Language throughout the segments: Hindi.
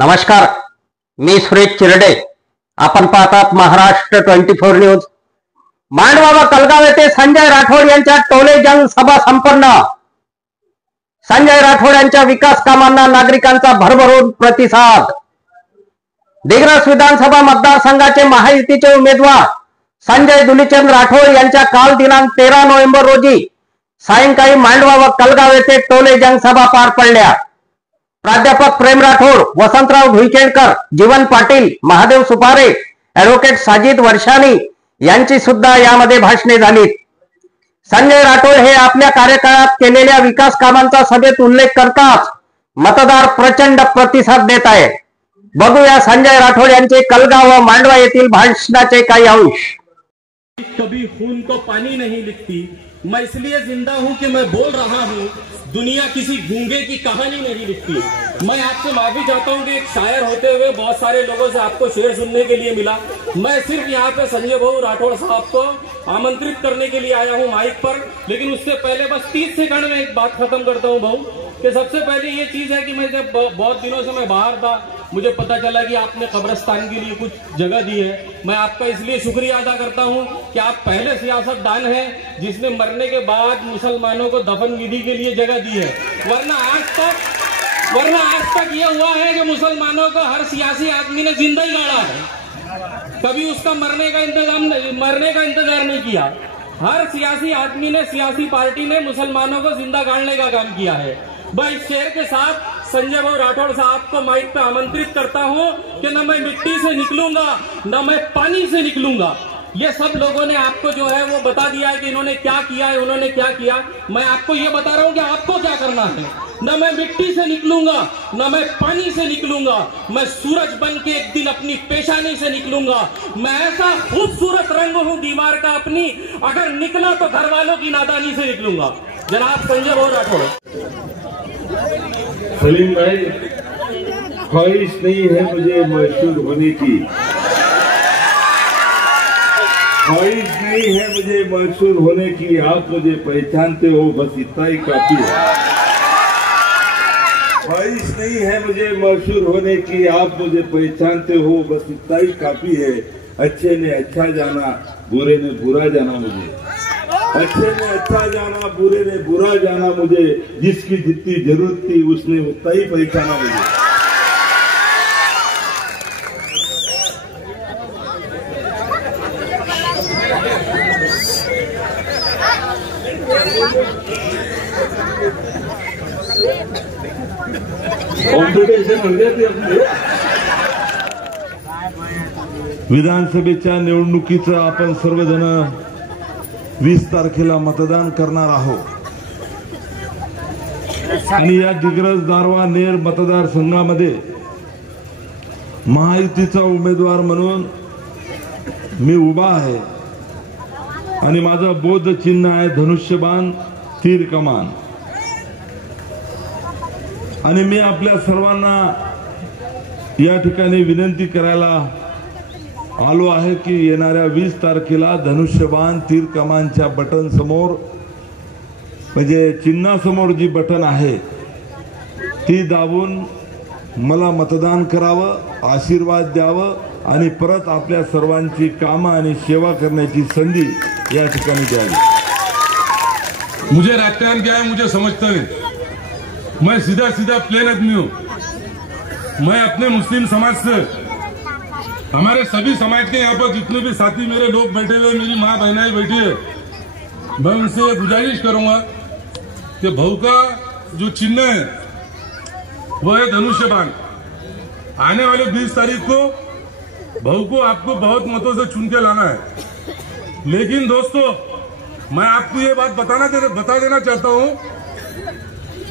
नमस्कार, मी सुरेश चिरडे. आपण पाहतात महाराष्ट्र 24 न्यूज. मांडवा व कलगाव येथे संजय राठोड यांच्या टोले जंग सभा संपन्न. संजय राठोड यांच्या विकास कामांना नागरिकांचा भरभरून प्रतिसाद. दिग्रस विधानसभा मतदारसंघाचे महायुतीचे उमेदवार संजय दुलीचंद राठोड यांच्या काल दिनांक 13 नोव्हेंबर रोजी सायंकाळी मांडवा व कलगाव येथे टोले जंग सभा पार पडल्या. प्राध्यापक प्रेम राठोड, वसंतराव भुईकेडकर, जीवन पाटील, महादेव सुपारे, ॲडव्होकेट साजिद वर्षानी यांची सुद्धा यामध्ये भाषणे झाली. संजय राठोड हे आपल्या कार्यकाळात केलेल्या विकास कामांचा सभेत उल्लेख करतात मतदार प्रचंड प्रतिसाद देत आहे. बघूया संजय राठोड यांचे कलगाव व मांडवा येथील भाषणाचे काही अंश. कभी खून को पानी नहीं लिखती, मैं इसलिए जिंदा हूं कि मैं बोल रहा हूं. दुनिया किसी गूंगे की कहानी नहीं लिखती. मैं आपसे माफी चाहता हूं कि एक शायर होते हुए बहुत सारे लोगों से आपको शेर सुनने के लिए मिला. मैं सिर्फ यहाँ पे संजय भाऊ राठौड़ साहब को आमंत्रित करने के लिए आया हूं माइक पर. लेकिन उससे पहले बस 30 सेकंड में एक बात खत्म करता हूं भाऊ, कि सबसे पहले ये चीज है कि मैं जब बहुत दिनों से मैं बाहर था, मुझे पता चला कि आपने कब्रिस्तान के लिए कुछ जगह दी है. मैं आपका इसलिए शुक्रिया अदा करता हूं कि आप पहले सियासतदान हैं जिसने मरने के बाद मुसलमानों को दफन विधि के लिए जगह दी है. वरना आज तक ये हुआ है कि मुसलमानों को हर सियासी आदमी ने जिंदा ही गाड़ा है, कभी उसका मरने का इंतजार नहीं किया. हर सियासी आदमी ने, सियासी पार्टी ने मुसलमानों को जिंदा गाड़ने का काम किया है. भाई इस शेर के साथ संजय भाऊ राठौड़ साहब को माइक पे आमंत्रित करता हूं कि न मैं मिट्टी से निकलूंगा न मैं पानी से निकलूंगा. ये सब लोगों ने आपको जो है वो बता दिया है कि इन्होंने क्या किया है, उन्होंने क्या किया. मैं आपको ये बता रहा हूं कि आपको क्या करना है. न मैं मिट्टी से निकलूंगा न मैं पानी से निकलूंगा, मैं सूरज बन के एक दिन अपनी पेशानी से निकलूंगा. मैं ऐसा खूबसूरत रंग हूं दीवार का अपनी, अगर निकला तो घर वालों की नादानी से निकलूंगा. जनाब संजय भाऊ राठौड़. सलीम भाई, ख्वाहिश नहीं है मुझे मशहूर होने की, ख्वाहिश नहीं है मुझे मशहूर होने की. आप मुझे पहचानते हो बस इतना ही काफी है. ख्वाहिश नहीं है मुझे मशहूर होने की, आप मुझे पहचानते हो बस इतना ही काफी है. अच्छे ने अच्छा जाना, बुरे ने बुरा जाना मुझे. अच्छे ने अच्छा जाना, बुरे ने बुरा जाना मुझे. जिसकी जितनी जरूरत थी उसने उतना ही पहचाना मुझे. कॉम्पिटिशन हो गया आपले. विधानसभेच्या निवडणुकीचं आपण सर्वजण 20 तारखेला मतदान करणार आहोत. आणि या दिग्रस दारवा नेर मतदारसंघामध्ये महायुतीचा उमेदवार म्हणून मी उभा आहे. आणि माझं बौद्ध चिन्ह आहे धनुष्यबाण तीर कमान. आणि मी आपल्या सर्वांना या ठिकाणी विनंती करायला आलो आहे की येणाऱ्या 20 तारखेला धनुष्यबाण तीर कमानच्या बटन समोर, म्हणजे चिन्हासमोर जी बटन आहे ती दाबून मला मतदान करावं, आशीर्वाद द्यावं आणि परत आपल्या सर्वांची कामं आणि सेवा करण्याची संधी या ठिकाणी द्यावी. मुझे राजकारण क्या है मुझे समझता नहीं. मैं सीधा प्लेन आदमी हूँ. मैं अपने मुस्लिम समाज से, हमारे सभी समाज के यहाँ पर जितने भी साथी मेरे लोग बैठे हुए, मेरी माँ बहनाएं बैठी है, मैं उनसे गुजारिश करूंगा कि भाऊ का जो चिन्ह है वो है धनुष्यबाण. आने वाले 20 तारीख को भाऊ को आपको बहुत मतों से चुन के लाना है. लेकिन दोस्तों, मैं आपको ये बात बता देना चाहता हूं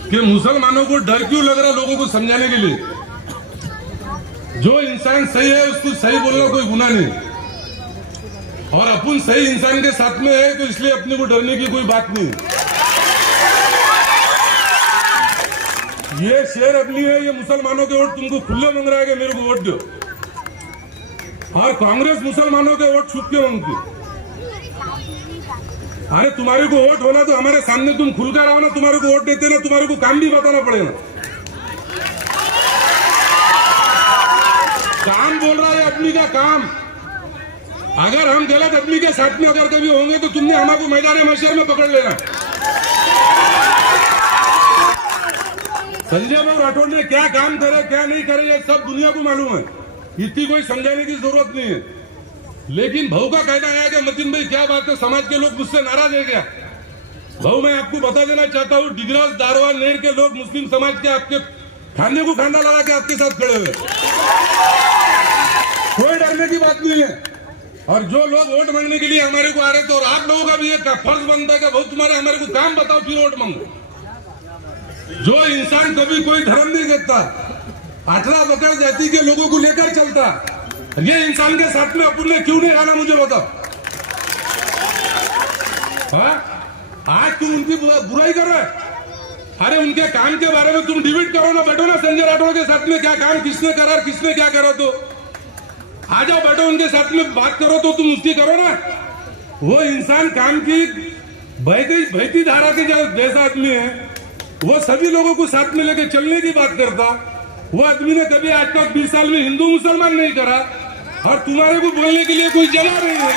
कि मुसलमानों को डर क्यों लग रहा है लोगों को समझाने के लिए. जो इंसान सही है उसको सही बोलना कोई गुनाह नहीं, और अपन सही इंसान के साथ में है तो इसलिए अपने को डरने की कोई बात नहीं. ये शेर अगली है, ये मुसलमानों के वोट तुमको खुले मांग रहा है कि मेरे को वोट दो, और कांग्रेस मुसलमानों के वोट छुप के मांगती. अरे तुम्हारे को वोट होना तो हमारे सामने तुम खुलकर रहो ना. तुम्हारे को वोट देते ना, तुम्हारे को काम भी बताना पड़ेगा. आदमी का काम, अगर हम गलत आदमी के साथ में अगर कभी होंगे तो तुमने हमारे मैदान मशहर में पकड़ लेना। संजय भाऊ राठौड़ ने क्या काम करे क्या नहीं करे ये सब दुनिया को मालूम है, इतनी कोई समझाने की जरूरत नहीं है। लेकिन भाऊ का कहना है कि मतीन भाई क्या बात है, समाज के लोग मुझसे नाराज है क्या? भाऊ मैं आपको बता देना चाहता हूँ, डिगरास दारवा नेर के लोग मुस्लिम समाज के आपके खाने को खाना लगा के आपके साथ खड़े हुए, कोई डरने की बात नहीं है। और जो लोग वोट मांगने के लिए हमारे को आ रहे थे, और आप लोगों का भी एक फर्ज बनता है कि भाऊ तुम्हारे हमारे को काम बताओ फिर वोट मांगो। जो इंसान कभी कोई धर्म नहीं देखता, 18 बकरा जाति के लोगों को लेकर चलता, ये इंसान के साथ में अपन ने क्यों नहीं आना मुझे बताओ। आज तुम उनकी बुराई कर रहे, अरे उनके काम के बारे में तुम डिबेट करो ना, बैठो ना संजय राठौड़ के साथ में, क्या काम किसने करा और किसने क्या करा, तो आ जाओ बैठो उनके साथ में बात करो, तो तुम उसकी करो ना। वो इंसान काम की बहती धारा के जैसा आदमी है, वो सभी लोगों को साथ में लेकर चलने की बात करता। वो आदमी ने कभी आज तक 20 साल में हिंदू मुसलमान नहीं करा, और तुम्हारे को बोलने के लिए कोई जगह नहीं है।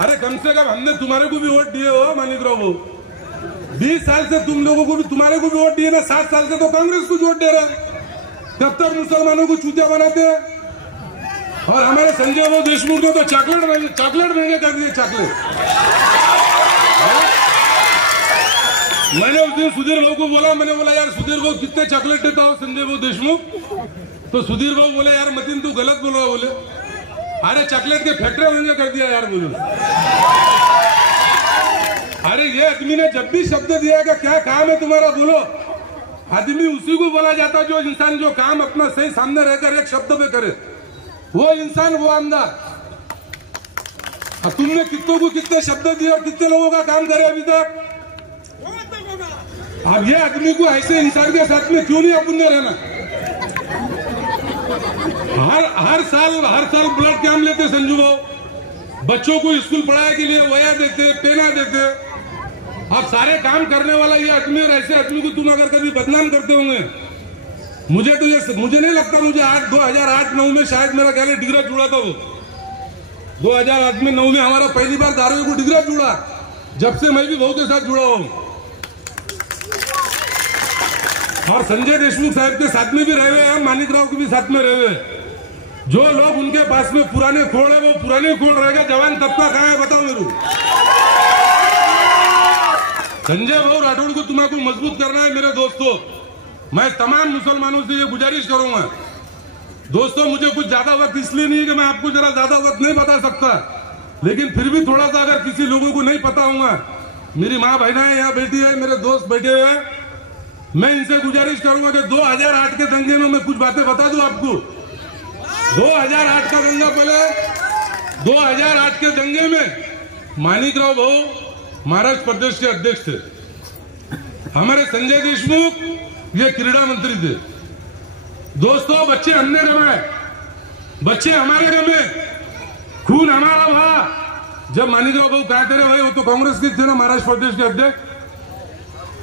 अरे कम से कम हमने तुम्हारे को भी वोट दिए हो मानिक राव, 20 साल से तुम लोगों को भी तुम्हारे को भी वोट दिए ना, 7 साल से तो कांग्रेस को वोट दे रहे, तब तक मुसलमानों को चूतिया बनाते हैं। और हमारे संजय भाऊ देशमुख ने तो चॉकलेट महंगे कर दिए, चॉकलेट। मैंने उस दिन सुधीर भाऊ को बोला, मैंने बोला यार सुधीर भाऊ कितने चॉकलेट देता हो संजय भाऊ देशमुख, तो सुधीर भाऊ बोले यार मतीन तू गलत बोल रहा, बोले अरे चॉकलेट के फैक्ट्री महंगे कर दिया यार, बोलो। अरे ये आदमी ने जब भी शब्द दिया कि क्या काम है तुम्हारा बोलो, आदमी उसी को बोला जाता जो इंसान जो काम अपना सही सामने रहकर एक शब्द पे करे, वो इंसान वो आमदार। तुमने कितनों को कितने शब्द दिए और कितने लोगों का काम करे अभी तक। अब ये आदमी को ऐसे इंसान के साथ में क्यों नहीं अपन ने रहना। हर साल ब्लड कैंप लेते संजू भाऊ, बच्चों को स्कूल पढ़ाने के लिए वया देते, पेना देते। अब सारे काम करने वाला ये आदमी, और ऐसे आदमी को तुम अगर कभी बदनाम करते होंगे, मुझे नहीं लगता, मुझे 2008-9 में शायद मेरा ख्याल डिगरा जुड़ा था वो, 2008-9 में हमारा पहली बार दारू को डिगरा जुड़ा, जब से मैं भी भाऊ के साथ जुड़ा हूं। और संजय देशमुख साहब के साथ में भी रहे हुए हैं, मानिक राव के भी साथ में रहे हुए। जो लोग उनके पास में पुराने खोड़ है वो पुराने खोड़ रहेगा, जवान तबका कहाँ है बताओ मेरे को। संजय भाऊ राठौड़ को तुम्हारे को मजबूत करना है मेरे दोस्तों। मैं तमाम मुसलमानों से ये गुजारिश करूंगा, दोस्तों मुझे कुछ ज्यादा वक्त इसलिए नहीं है कि मैं आपको जरा ज्यादा वक्त नहीं बता सकता, लेकिन फिर भी थोड़ा सा अगर किसी लोगों को नहीं पता होगा, मेरी माँ बहना यहाँ बैठी है, मेरे दोस्त बैठे हुए हैं, मैं इनसे गुजारिश करूंगा कि 2008 के दंगे में मैं कुछ बातें बता दूं आपको। 2008 का दंगा, पहले 2008 के दंगे में मानिक राव भाऊ महाराष्ट्र प्रदेश के अध्यक्ष थे, हमारे संजय देशमुख ये क्रीड़ा मंत्री थे। दोस्तों बच्चे हमने रमे, बच्चे हमारे रमे, खून हमारा बहा। जब मानिक राव भाऊ कहते रहे भाई वो तो कांग्रेस के थे ना महाराष्ट्र प्रदेश के अध्यक्ष,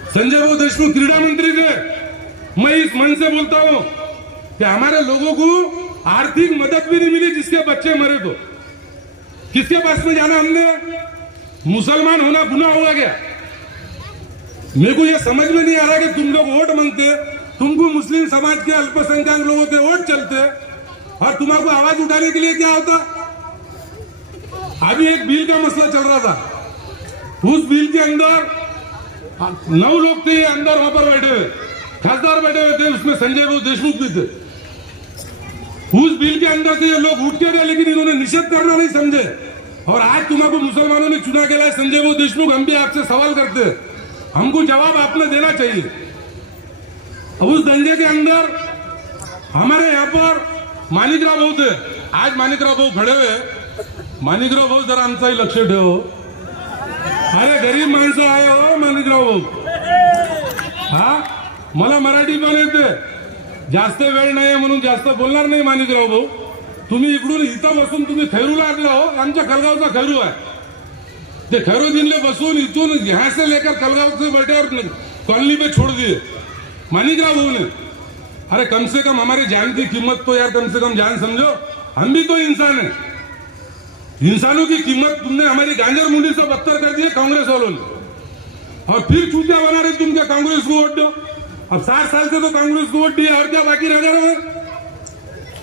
संजय भाऊ देशमुख क्रीड़ा मंत्री थे। मैं इस मन से बोलता हूं कि हमारे लोगों को आर्थिक मदद भी नहीं मिली जिसके बच्चे मरे, तो किसके पास में जाना हमने। मुसलमान होना गुनाह होगा क्या? मेरे को ये समझ में नहीं आ रहा कि तुम लोग वोट मांगते, तुमको मुस्लिम समाज के अल्पसंख्यक लोगों के वोट चलते, और तुम्हारे आवाज उठाने के लिए क्या होता। अभी एक बिल का मसला चल रहा था, उस बिल के अंदर 9 लोग थे अंदर, वहां पर बैठे हुए खासदार बैठे हुए थे, उसमें संजय भाऊ देशमुख भी थे। उस बिल के अंदर से ये लोग उठ के थे, लेकिन इन्होंने निषेध करना नहीं समझे, और आज तुम्हारे मुसलमानों ने चुना के लाए संजय भाऊ देशमुख। हम भी आपसे सवाल करते हैं, हमको जवाब आपने देना चाहिए। उस दंगे के अंदर हमारे यहाँ पर मानिक राव भाऊ थे, आज मानिक राव भाऊ खड़े हुए। मानिक राव भाऊ जरा आमचाही लक्ष ठेव, अरे गरीब माणसं आहे हो माणिकराव भाऊ। हा मला मराठी पण येते, जास्त वेळ नाही म्हणून जास्त बोलणार नाही माणिकराव भाऊ। तुम्ही इकडून इथं बसून तुम्ही खैरूला आले हो, आमच्या खलगावचा खैरू आहे, ते खैरुद्दीनले बसून इथून यहाँ से लेकर खलगाव से बैठे और कॉलोनी पे छोड़ दिए माणिकराव भाऊ ने। अरे कम से कम हमारी जान की कीमत तो यार कम से कम जान समझो, हम भी तो इंसान हैं। इंसानों की कीमत तुमने हमारी गांजर मुंडी से बदतर कर दिया कांग्रेस वालों ने, और फिर चूतिया बना रहे तुम क्या कांग्रेस को वोट दो। अब 7 साल से तो कांग्रेस को वोट दिया, और क्या बाकी रह गया?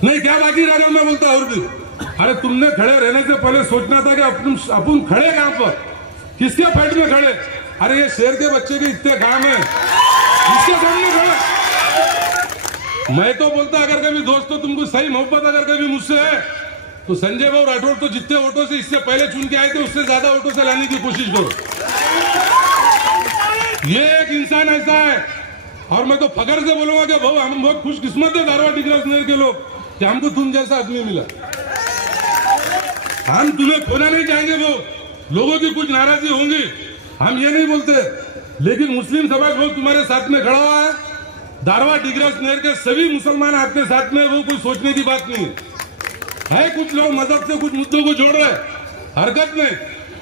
नहीं, क्या बाकी रह गया? मैं बोलता और भी, अरे तुमने खड़े रहने से पहले सोचना था कि अपन खड़े कहां पर, किसके फाइट में खड़े? अरे ये शेर के बच्चे के इतने काम है, इसके सामने खड़े। मैं तो बोलता अगर कभी दोस्तों तुमको सही मोहब्बत अगर कभी मुझसे है तो संजय भाऊ राठौड़ तो जितने वोटों से इससे पहले चुन के आए थे उससे ज्यादा वोटों से लाने की कोशिश करो। ये एक इंसान ऐसा है, और मैं तो फखर से बोलूंगा कि भाऊ हम बहुत खुशकिस्मत है धारवाड़ डिग्रस के लोग कि हमको तुम जैसा आदमी मिला। हम तुम्हें खोना नहीं चाहेंगे, वो लोगों की कुछ नाराजगी होंगी, हम ये नहीं बोलते, लेकिन मुस्लिम समाज वो तुम्हारे साथ में खड़ा हुआ है। धारवाड़ डिग्रस नहर के सभी मुसलमान आपके साथ में, वो कोई सोचने की बात नहीं है। कुछ लोग मजहब से कुछ मुद्दों को जोड़ रहे हैं, हरकत में,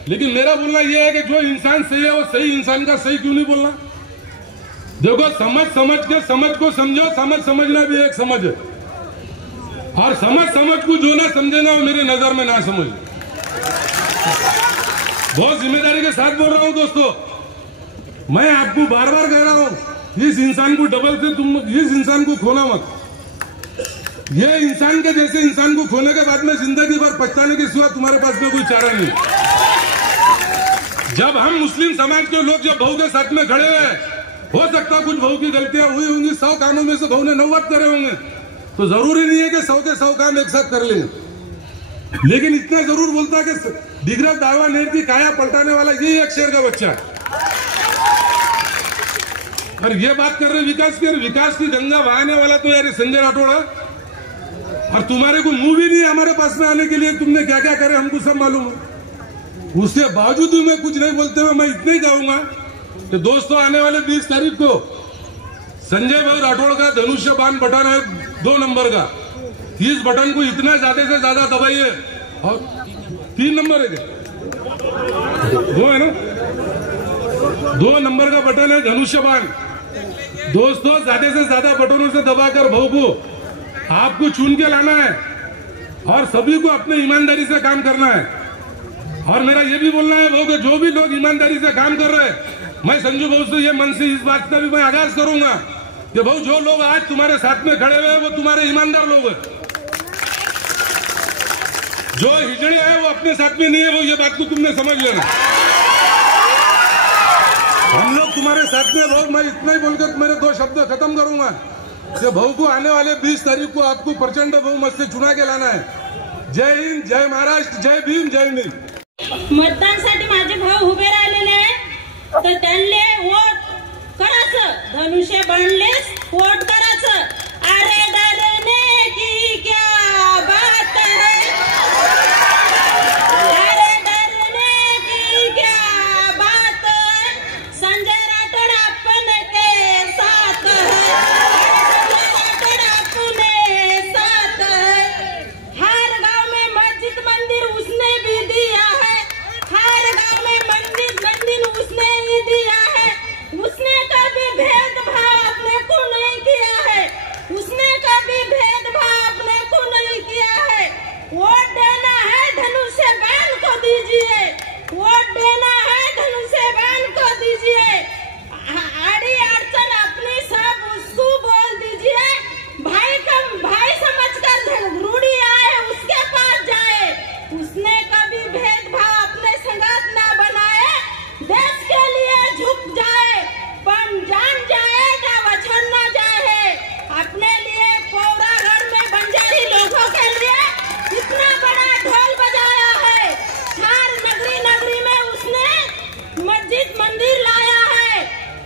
लेकिन मेरा बोलना यह है कि जो इंसान सही है वो सही इंसान का सही क्यों नहीं बोलना? देखो, समझ के समझ को समझो, समझना भी एक समझ है, और समझ को जो ना समझे ना वो मेरे नजर में ना समझ। बहुत जिम्मेदारी के साथ बोल रहा हूं दोस्तों, मैं आपको बार बार कह रहा हूं, इस इंसान को डबल से तुम इस इंसान को खोना मत। ये इंसान के जैसे इंसान को खोने के बाद में जिंदगी भर पछताने के सिवा तुम्हारे पास में कोई चारा नहीं। जब हम मुस्लिम समाज के लोग जब बहू के साथ में खड़े हुए, हो सकता कुछ बहू की गलतियां हुई होंगी, 100 कामों में से बहू ने 90 करे होंगे, तो जरूरी नहीं है कि 100 के 100 काम एक साथ कर लें, लेकिन इतना जरूर बोलता कि डिग्रस धारवाड़ नहर की काया पलटाने वाला यही एक शेर का बच्चा है। और ये बात कर रहे विकास की गंगा बहाने वाला तो यार संजय राठौड़ है, और तुम्हारे को मुंह भी नहीं हमारे पास में आने के लिए, तुमने क्या क्या करे हमको सब मालूम है। उसके बावजूद भी मैं कुछ नहीं बोलते हुए मैं इतना ही कहूंगा कि दोस्तों, आने वाले 20 तारीख को संजय भाई राठौड़ का धनुष्य बाण बटन है 2 नंबर का, इस बटन को इतना ज्यादा से ज्यादा दबाइए। और 3 नंबर है क्या? 2 है ना? 2 नंबर का बटन है धनुष्य बाण। दोस्तों, ज्यादा से ज्यादा बटनों से दबाकर भाव को आपको चुन के लाना है, और सभी को अपने ईमानदारी से काम करना है। और मेरा ये भी बोलना है भाव कि जो भी लोग ईमानदारी से काम कर रहे हैं, मैं संजू भाऊ से ये मन से इस बात का भी मैं आगाज करूंगा कि भाऊ जो लोग आज तुम्हारे साथ में खड़े हुए हैं वो तुम्हारे ईमानदार लोग हैं। जो हिजड़े हैं वो अपने साथ में नहीं है, वो ये बात को तुमने समझ लेना। हम लोग तुम्हारे साथ में भाऊ, मैं इतना ही बोलकर मेरे 2 शब्द खत्म करूंगा कि भाऊ को आने वाले 20 तारीख को आपको प्रचंड बहुमत से चुना के लाना है। जय हिंद, जय महाराष्ट्र, जय भीम, जय हिंद। मतदानासाठी माझे भाऊ उभे राहिलेले आहे, तर त्यांना वोट करायचं, धनुष्य बाणलेस वोट करायचं। अरे डरने की क्या बात है, अरे डरने की क्या बात है, संजय राठौड़ अपने के साथ है, संजय राठौड़ अपने साथ है। हर गांव में मस्जिद मंदिर उसने भी दिया है, हर गांव में मंदिर उसने ही दिया है। उसने कभी भेदभाव अपने को नहीं किया है, उसने कभी भेदभाव अपने को नहीं किया है। वोट देना है धनुष्य बाण को दीजिए, वोट देना है धनुष्य बाण को दीजिए। आड़ी अड़चन अपनी सब उसको बोल दीजिए, भाई समझकर रूढ़ी आए उसके पास जाए। उसने कभी भेदभाव अपने संगात ना बनाए, देश के लिए झुक जाए, पर जान जाएगा वचन न जाए। अपने लिए पौरागढ़ में बंजारी लोगों के लिए इतना बड़ा ढोल बजाया है, 4 नगरी में उसने मस्जिद मंदिर लाया है।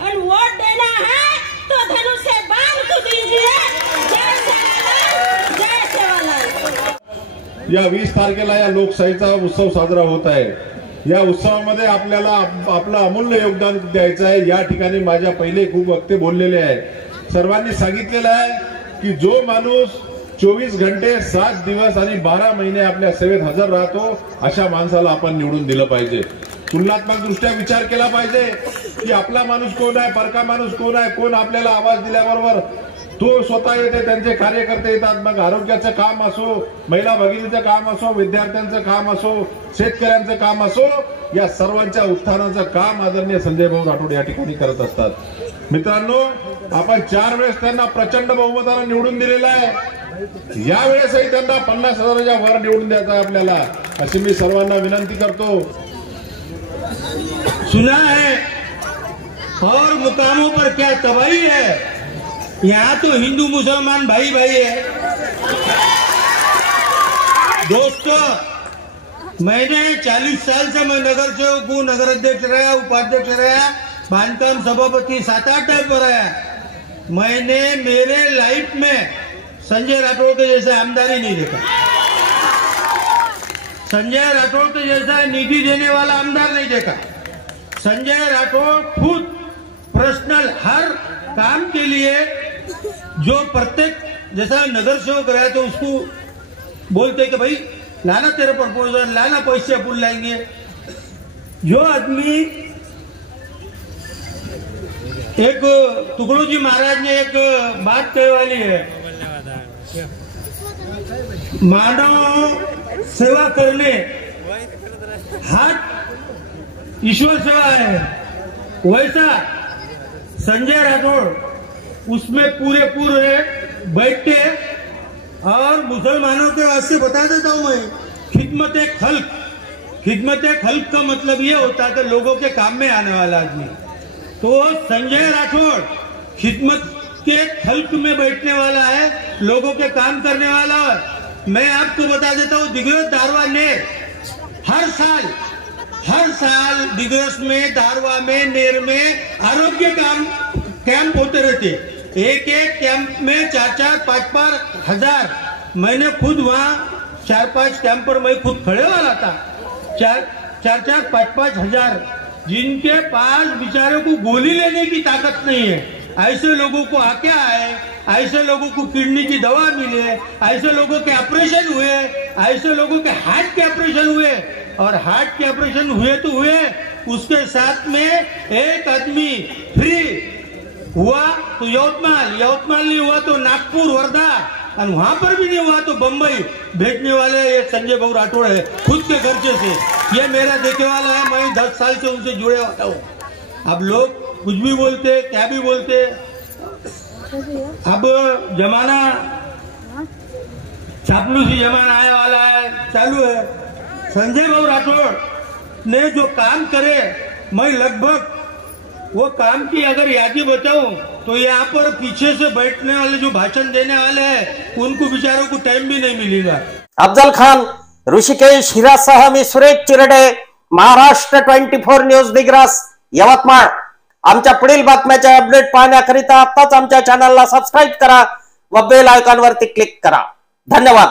और वोट देना है तो धनुष्य बाण को दीजिए। जय सेवालाल, जय सेवालाल। या 20 तारखेला या लोकशाहीचा उत्सव साजरा होत आहे। या उत्सवामध्ये आपल्याला आपलं अमूल्य योगदान द्यायचं आहे। या ठिकाणी माझ्या पहिले खूप वक्ते बोललेले आहे, सर्वांनी सांगितलेलं आहे की जो माणूस 24 घंटे 7 दिवस आणि 12 महिने आपल्या सेवेत हजर राहतो, अशा माणसाला आपण निवडून दिलं पाहिजे। तुलनात्मक दृष्ट्या विचार केला पाहिजे की आपला माणूस कोण आहे, परका माणूस कोण आहे, कोण आपल्याला आवाज दिल्याबरोबर तो स्वतः येते, त्यांचे कार्यकर्ते येतात. मग आरोग्याचं काम असो, महिला भगिनीचं काम असो, विद्यार्थ्यांचं काम असो, शेतकऱ्यांचं काम असो, या सर्वांच्या उत्थानाचं काम आदरणीय संजय भाऊ राठोड या ठिकाणी करत असतात. मित्रांनो, आपण 4 वेळेस त्यांना प्रचंड बहुमताने निवडून दिलेला आहे. यावेळेसही त्यांना 50,000च्या वर निवडून द्यायचं आहे आपल्याला, अशी मी सर्वांना विनंती करतो. सुना है और मुकामों पर क्या तबाही है, यहाँ तो हिंदू मुसलमान भाई भाई है. दोस्तों, मैंने 40 साल से मैं नगर सेवक हूँ, नगर अध्यक्ष रहा, उपाध्यक्ष रहा, बांधकाम सभापति 7-8 टाइम पर रहा. मैंने मेरे लाइफ में संजय राठौड़ के जैसा आमदानी नहीं देखा. संजय राठौड़ के जैसा निधि देने वाला आमदार नहीं देखा. संजय राठौड़ खुद पर्सनल हर काम के लिए जो प्रत्येक जैसा नगर सेवक रहे तो उसको बोलते कि भाई लाना तेरा प्रपोजल, लाना पैसे अपन लाएंगे. जो आदमी, एक तुकडोजी महाराज ने एक बात कही वाली है, मानव सेवा करने हाथ ईश्वर सेवा है. वैसा संजय राठौड़ उसमें पूरे बैठते. और मुसलमानों के वास्ते बता देता हूं मैं, खिदमत खल्क का मतलब ये होता है कि लोगों के काम में आने वाला आदमी. तो संजय राठौड़ खिदमत के खल्क में बैठने वाला है, लोगों के काम करने वाला है. मैं आपको बता देता हूँ, दिग्रस दारवा नेर हर साल दिग्रस में, दारवा में, नेर में आरोग्य कैंप होते रहते. एक कैंप में 4-4, 5-5 हजार. मैंने खुद वहाँ 4-5 कैंप पर मैं खुद खड़े वाला था. 4-4, 5-5 हजार जिनके पास बेचारों को गोली लेने की ताकत नहीं है, ऐसे लोगों को आके आए, ऐसे लोगों को किडनी की दवा मिले, ऐसे लोगों के ऑपरेशन हुए, ऐसे लोगों के हार्ट के ऑपरेशन हुए. और हार्ट के ऑपरेशन हुए तो हुए, उसके साथ में एक आदमी फ्री हुआ तो यवतमाल नहीं हुआ तो नागपुर, वर्धा, और वहां पर भी नहीं हुआ तो बंबई भेजने वाले ये संजय भाऊ राठौड़ है, खुद के खर्चे से. ये मेरा देखे वाला है, मैं 10 साल से उनसे जुड़े होता हूँ. अब लोग कुछ भी बोलते, क्या भी बोलते. अब जमाना चापलूसी जमाना आने वाला है, चालू है. संजय भाऊ राठौड़ ने जो काम करे, मैं लगभग वो काम की अगर यादी बताऊं तो यहाँ पर पीछे से बैठने वाले जो भाषण देने वाले हैं उनको बेचारों को टाइम भी नहीं मिलेगा. अफजल खान, ऋषिकेश हिरासह मी सुरेश चिरडे, महाराष्ट्र 24 न्यूज दिग्रस, यवतमाळ. आमच्या पुढील बातम्याचे अपडेट पाहण्याकरिता आताच आमच्या चॅनलला सबस्क्राईब करा व बेल आयकॉनवरती क्लिक करा. धन्यवाद.